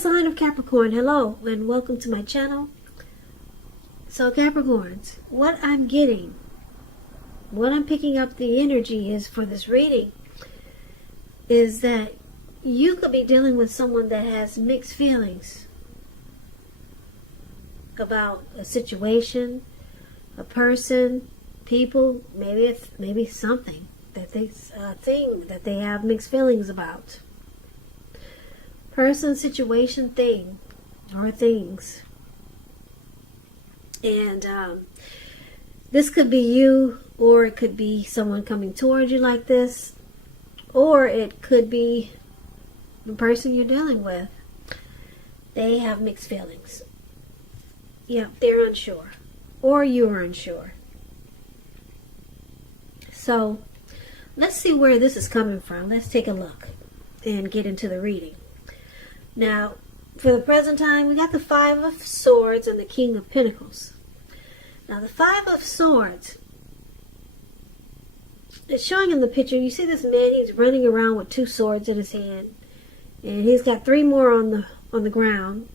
sign of Capricorn, hello and welcome to my channel. So Capricorns, what I'm getting, what I'm picking up the energy is for this reading is that you could be dealing with someone that has mixed feelings about a situation, a person, people, maybe something that they thing that they have mixed feelings about. Person, situation, thing, or things. And this could be you, or it could be someone coming towards you like this, or it could be the person you're dealing with. They have mixed feelings. Yeah, they're unsure, or you're unsure. So let's see where this is coming from. Let's take a look and get into the reading. Now, for the present time, we got the Five of Swords and the King of Pentacles. Now, the Five of Swords, it's showing in the picture. You see this man, he's running around with two swords in his hand. And he's got three more on the ground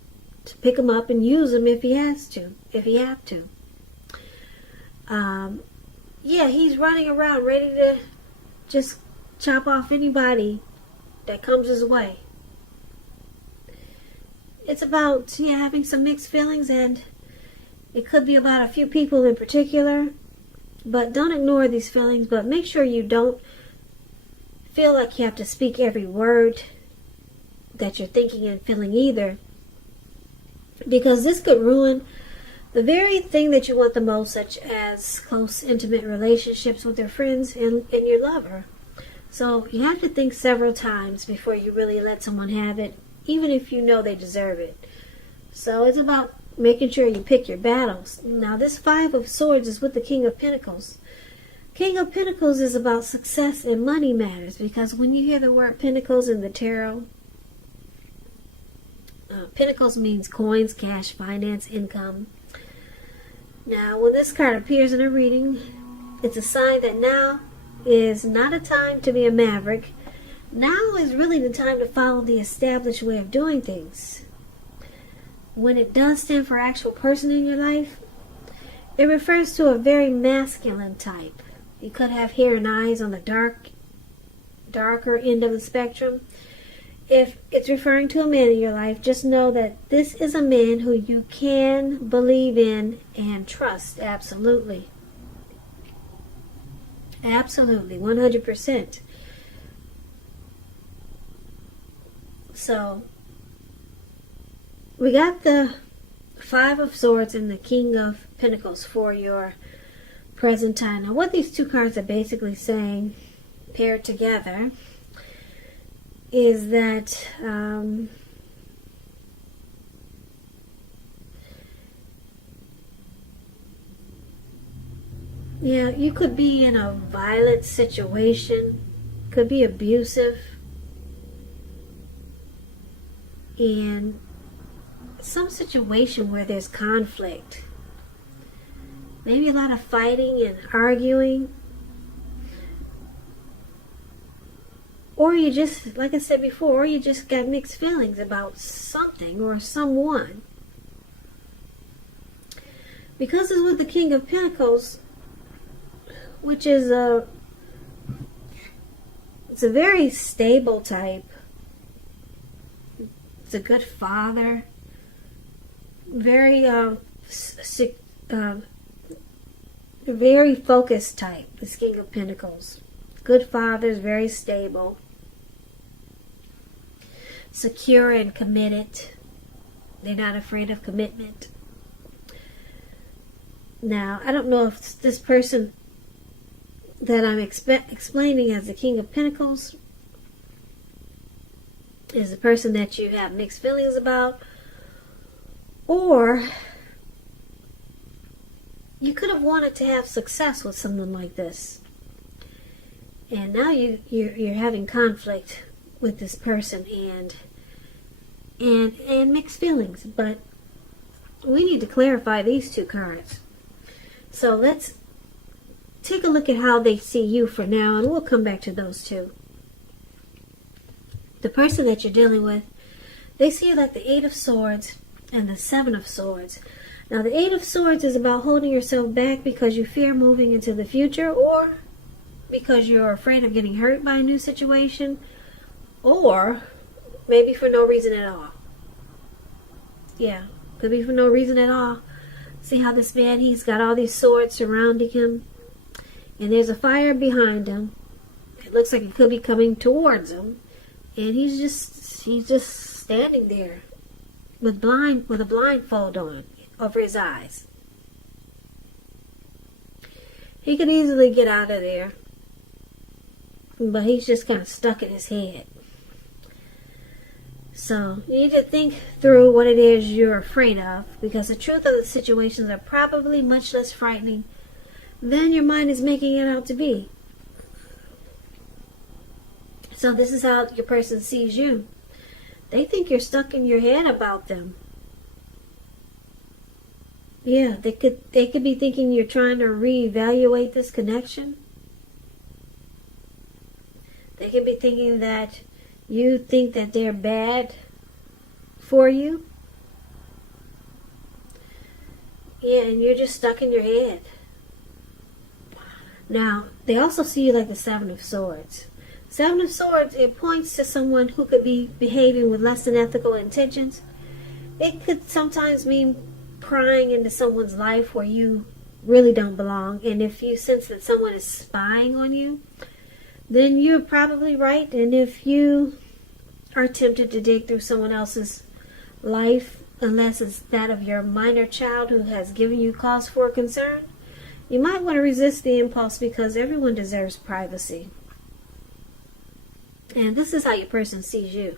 to pick them up and use them if he has to, if he have to. Yeah, he's running around ready to just chop off anybody that comes his way. It's about having some mixed feelings, and it could be about a few people in particular. But don't ignore these feelings, but make sure you don't feel like you have to speak every word that you're thinking and feeling either. Because this could ruin the very thing that you want the most, such as close, intimate relationships with your friends and your lover. So you have to think several times before you really let someone have it, even if you know they deserve it. So it's about making sure you pick your battles. Now, this Five of Swords is with the King of Pentacles. King of Pentacles is about success and money matters, because when you hear the word Pentacles in the tarot, Pentacles means coins, cash, finance, income. Now, when this card appears in a reading, it's a sign that now is not a time to be a maverick. Now is really the time to follow the established way of doing things. When it does stand for actual person in your life, it refers to a very masculine type. You could have hair and eyes on the darker end of the spectrum. If it's referring to a man in your life, just know that this is a man who you can believe in and trust. Absolutely. Absolutely. 100%. So, we got the Five of Swords and the King of Pentacles for your present time. Now, what these two cards are basically saying, paired together, is that you could be in a violent situation, could be abusive, in some situation where there's conflict. Maybe a lot of fighting and arguing. Or you just, like I said before, or you just got mixed feelings about something or someone. Because it's with the King of Pentacles, which is it's a very stable type. It's a good father. Very very focused type, this King of Pentacles. Good fathers, very stable. Secure and committed. They're not afraid of commitment. Now, I don't know if this person that I'm explaining as the King of Pentacles is a person that you have mixed feelings about, or you could have wanted to have success with someone like this, and now you're having conflict with this person and mixed feelings. But we need to clarify these two cards. So let's take a look at how they see you for now, and we'll come back to those two. The person that you're dealing with, They see you like the Eight of Swords and the Seven of Swords. Now, the Eight of Swords is about holding yourself back because you fear moving into the future, or because you're afraid of getting hurt by a new situation, or maybe for no reason at all. Yeah, could be for no reason at all. See how this man, he's got all these swords surrounding him, and there's a fire behind him. It looks like it could be coming towards him, and he's just standing there with a blindfold on over his eyes. He could easily get out of there, but he's just kind of stuck in his head. So you need to think through what it is you're afraid of, because the truth of the situations are probably much less frightening than your mind is making it out to be. So this is how your person sees you. They think you're stuck in your head about them. Yeah, they could be thinking you're trying to reevaluate this connection. They could be thinking that you think that they're bad for you. Yeah, and you're just stuck in your head. Now, they also see you like the Seven of Swords. Seven of Swords, it points to someone who could be behaving with less than ethical intentions. It could sometimes mean prying into someone's life where you really don't belong. And if you sense that someone is spying on you, then you're probably right. And if you are tempted to dig through someone else's life, unless it's that of your minor child who has given you cause for concern, you might want to resist the impulse, because everyone deserves privacy. And this is how your person sees you.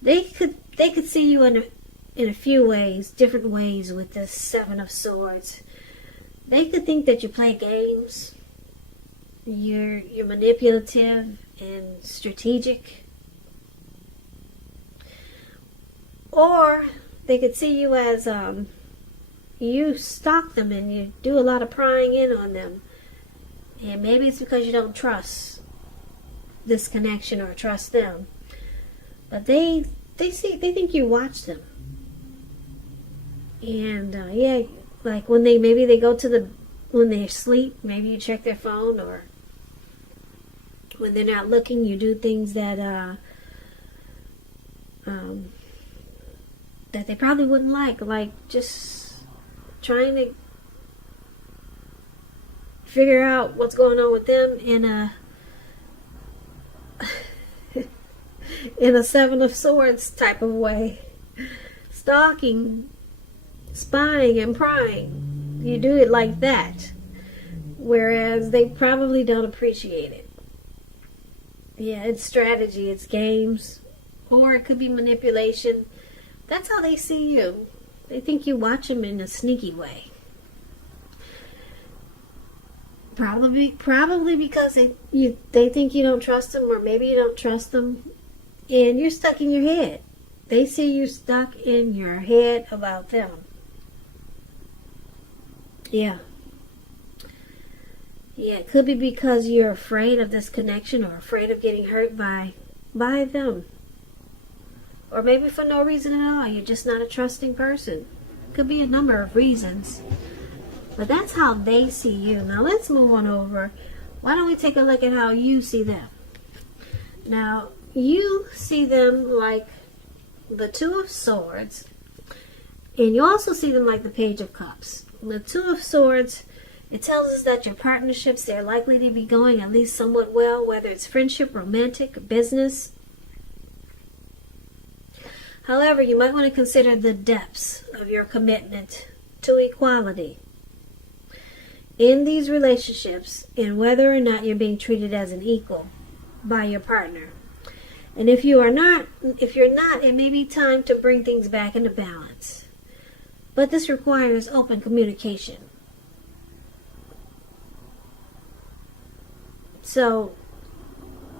They could see you in a few ways, different ways with this Seven of Swords. They could think that you play games. You're manipulative and strategic. Or they could see you as you stalk them and you do a lot of prying in on them. And maybe it's because you don't trust this connection or trust them. But they think you watch them. And yeah, like when they when they sleep, maybe you check their phone, or when they're not looking, you do things that that they probably wouldn't like just trying to figure out what's going on with them in a Seven of Swords type of way. Stalking, spying, and prying. You do it like that. Whereas they probably don't appreciate it. Yeah, it's strategy, it's games. Or it could be manipulation. That's how they see you. They think you watch them in a sneaky way. Probably because they think you don't trust them, or maybe you don't trust them, and you're stuck in your head. They see you stuck in your head about them. Yeah. Yeah, it could be because you're afraid of this connection, or afraid of getting hurt by them. Or maybe for no reason at all. You're just not a trusting person. Could be a number of reasons. But that's how they see you. Now let's move on over. Why don't we take a look at how you see them? Now, you see them like the Two of Swords. And you also see them like the Page of Cups. The Two of Swords, it tells us that your partnerships, they're likely to be going at least somewhat well, whether it's friendship, romantic, business. However, you might want to consider the depths of your commitment to equality in these relationships, and whether or not you're being treated as an equal by your partner. And if you're not, it may be time to bring things back into balance. But this requires open communication. So,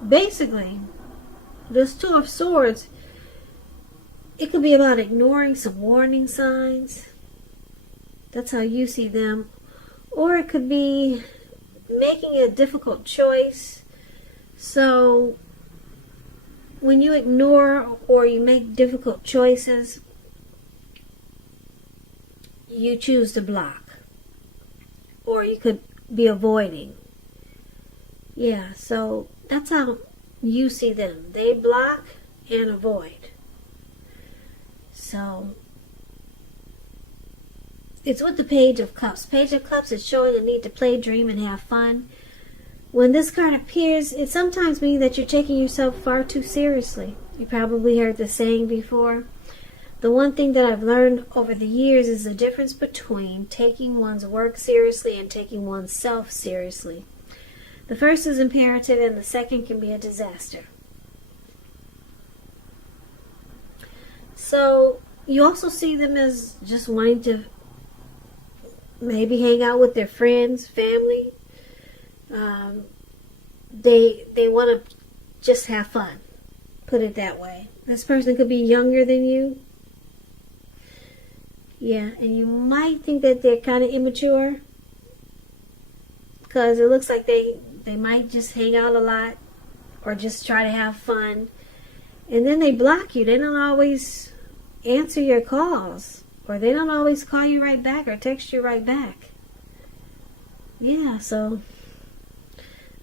basically, this Two of Swords, it could be about ignoring some warning signs. That's how you see them. Or it could be making a difficult choice. So, when you ignore or you make difficult choices, you choose to block. Or you could be avoiding. Yeah, so that's how you see them. They block and avoid. So it's with the Page of Cups. Page of Cups is showing a need to play, dream, and have fun. When this card appears, it sometimes means that you're taking yourself far too seriously. You probably heard the saying before. The one thing that I've learned over the years is the difference between taking one's work seriously and taking oneself seriously. The first is imperative and the second can be a disaster. So you also see them as just wanting to maybe hang out with their friends, family. They want to just have fun. Put it that way. This person could be younger than you. Yeah, and you might think that they're kind of immature because it looks like they might just hang out a lot or just try to have fun. And then they block you. They don't always answer your calls, or they don't always call you right back or text you right back. Yeah, so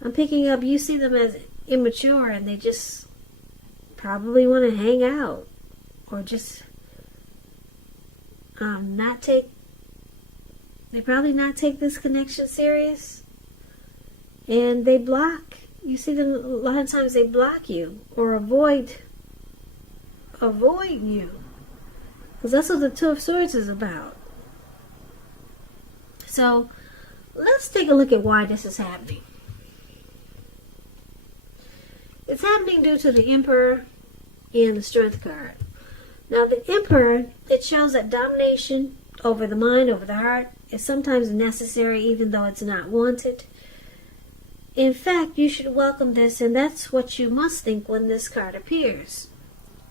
I'm picking up you see them as immature and they just probably want to hang out or just they probably not take this connection serious, and they block. You see them a lot of times. They block you or avoid you, because that's what the Two of Swords is about. So let's take a look at why this is happening. It's happening due to the Emperor and the Strength card. Now, the Emperor, it shows that domination over the mind, over the heart, is sometimes necessary even though it's not wanted. In fact, you should welcome this, and that's what you must think when this card appears.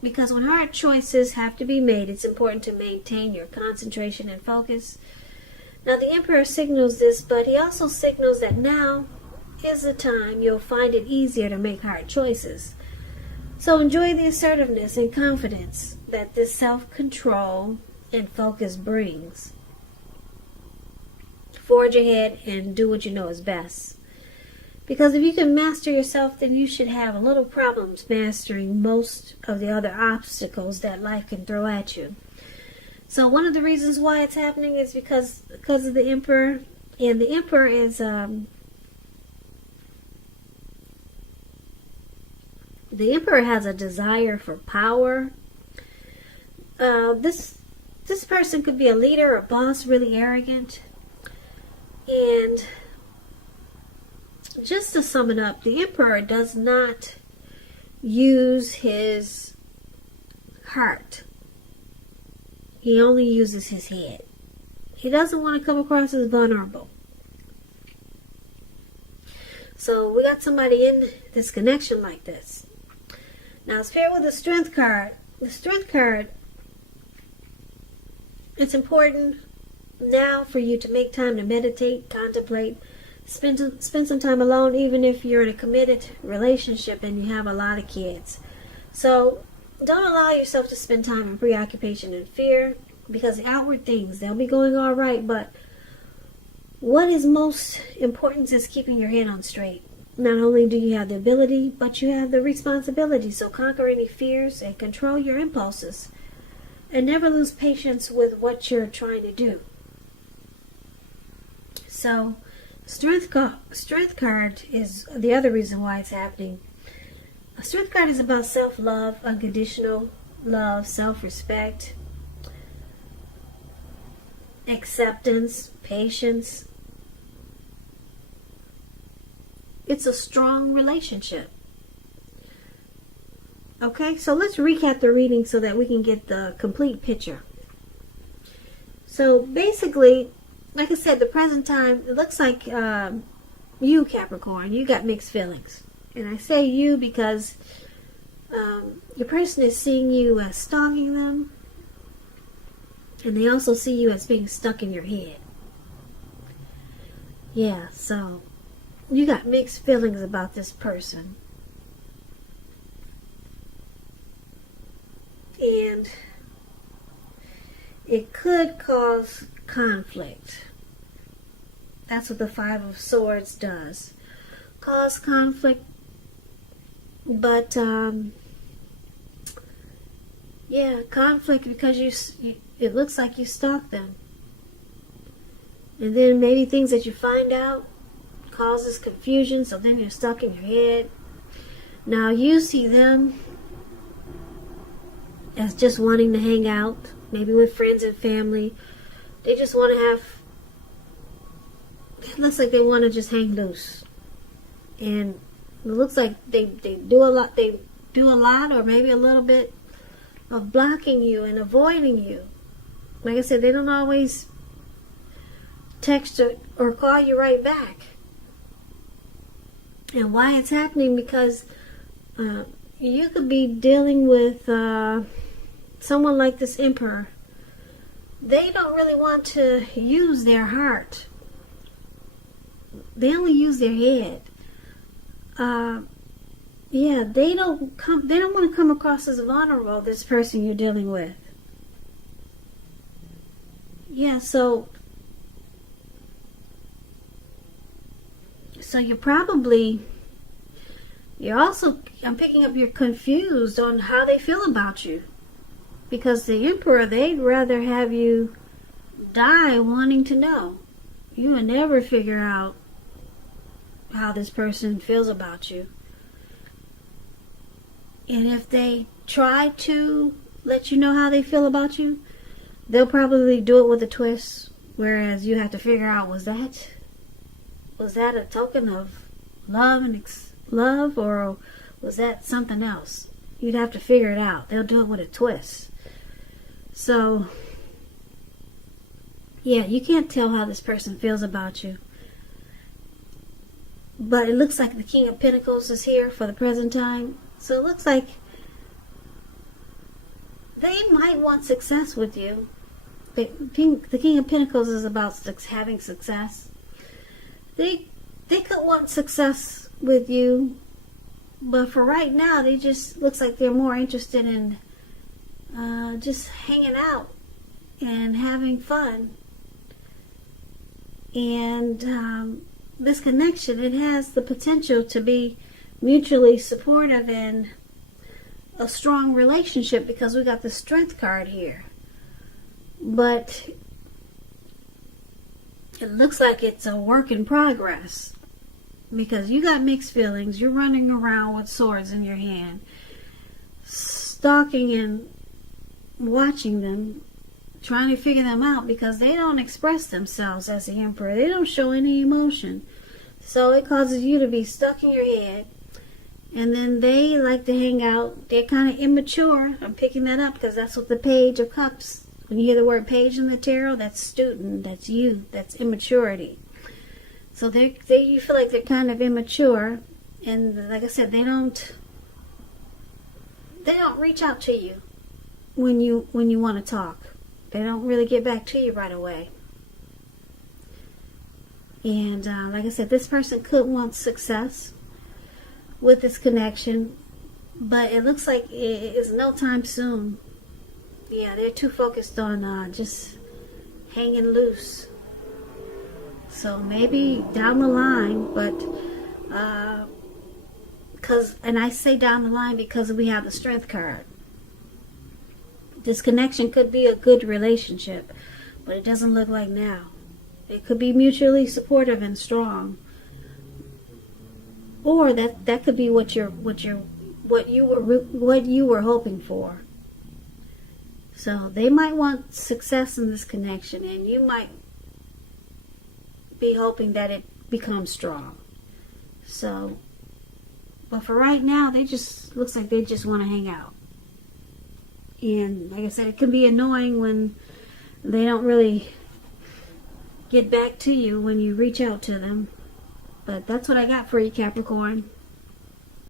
Because when hard choices have to be made, it's important to maintain your concentration and focus. Now, the Emperor signals this, but he also signals that now is the time you'll find it easier to make hard choices. So enjoy the assertiveness and confidence that this self-control and focus brings. Forge ahead and do what you know is best. Because if you can master yourself, then you should have a little problems mastering most of the other obstacles that life can throw at you. So one of the reasons why it's happening is because of the Emperor. And the Emperor is the Emperor has a desire for power. This person could be a leader, a boss, really arrogant. And just to sum it up, the Emperor does not use his heart. He only uses his head. He doesn't want to come across as vulnerable. So we got somebody in this connection like this. Now it's paired with the Strength card. The Strength card, it's important now for you to make time to meditate, contemplate, spend some time alone, even if you're in a committed relationship and you have a lot of kids. So don't allow yourself to spend time in preoccupation and fear, because the outward things, they'll be going all right, but what is most important is keeping your head on straight. Not only do you have the ability, but you have the responsibility. So conquer any fears and control your impulses. And never lose patience with what you're trying to do. So, Strength card is the other reason why it's happening. A Strength card is about self-love, unconditional love, self-respect, acceptance, patience. It's a strong relationship. Okay, so let's recap the reading so that we can get the complete picture. So basically, like I said, the present time, it looks like you, Capricorn, you got mixed feelings. And I say you because your person is seeing you as stalking them. And they also see you as being stuck in your head. Yeah, so you got mixed feelings about this person. and it could cause conflict. That's what the Five of Swords does. Cause conflict. But, yeah, conflict because it looks like you stalked them. And then maybe things that you find out causes confusion, so then you're stuck in your head. Now you see them as just wanting to hang out, maybe with friends and family. They just want to it looks like they want to just hang loose. And it looks like they do a lot or maybe a little bit of blocking you and avoiding you. Like I said, they don't always text or call you right back. And why it's happening, because you could be dealing with someone like this Emperor. They don't really want to use their heart. They only use their head. Yeah, they don't want to come across as vulnerable, this person you're dealing with. Yeah, so I'm picking up you're confused on how they feel about you. Because the Emperor, they'd rather have you die wanting to know. You will never figure out how this person feels about you. And if they try to let you know how they feel about you, they'll probably do it with a twist. Whereas you have to figure out, was that a token of love love, or was that something else? You'd have to figure it out. They'll do it with a twist. So, yeah, you can't tell how this person feels about you. But it looks like the King of Pentacles is here for the present time. So it looks like they might want success with you. The King of Pentacles is about having success. They could want success with you, but for right now, they just looks like they're more interested in just hanging out and having fun. And this connection, it has the potential to be mutually supportive and a strong relationship, because we got the Strength card here. But it looks like it's a work in progress, because you got mixed feelings. You're running around with swords in your hand, stalking and watching them, trying to figure them out, because they don't express themselves as the Emperor. They don't show any emotion. So it causes you to be stuck in your head. And then they like to hang out. They're kind of immature. I'm picking that up because that's what the Page of Cups, when you hear the word page in the tarot, that's student, that's youth, that's immaturity. So you feel like they're kind of immature, and like I said, they don't reach out to you when you want to talk. They don't really get back to you right away. And like I said, this person could want success with this connection, but it looks like it is no time soon. Yeah, they're too focused on just hanging loose. So maybe down the line, but and I say down the line because we have the Strength card. This connection could be a good relationship, but it doesn't look like now. It could be mutually supportive and strong, or that could be what you were hoping for. So they might want success in this connection, and you might be hoping that it becomes strong. So, but for right now, looks like they just want to hang out. And like I said, it can be annoying when they don't really get back to you when you reach out to them. But that's what I got for you, Capricorn.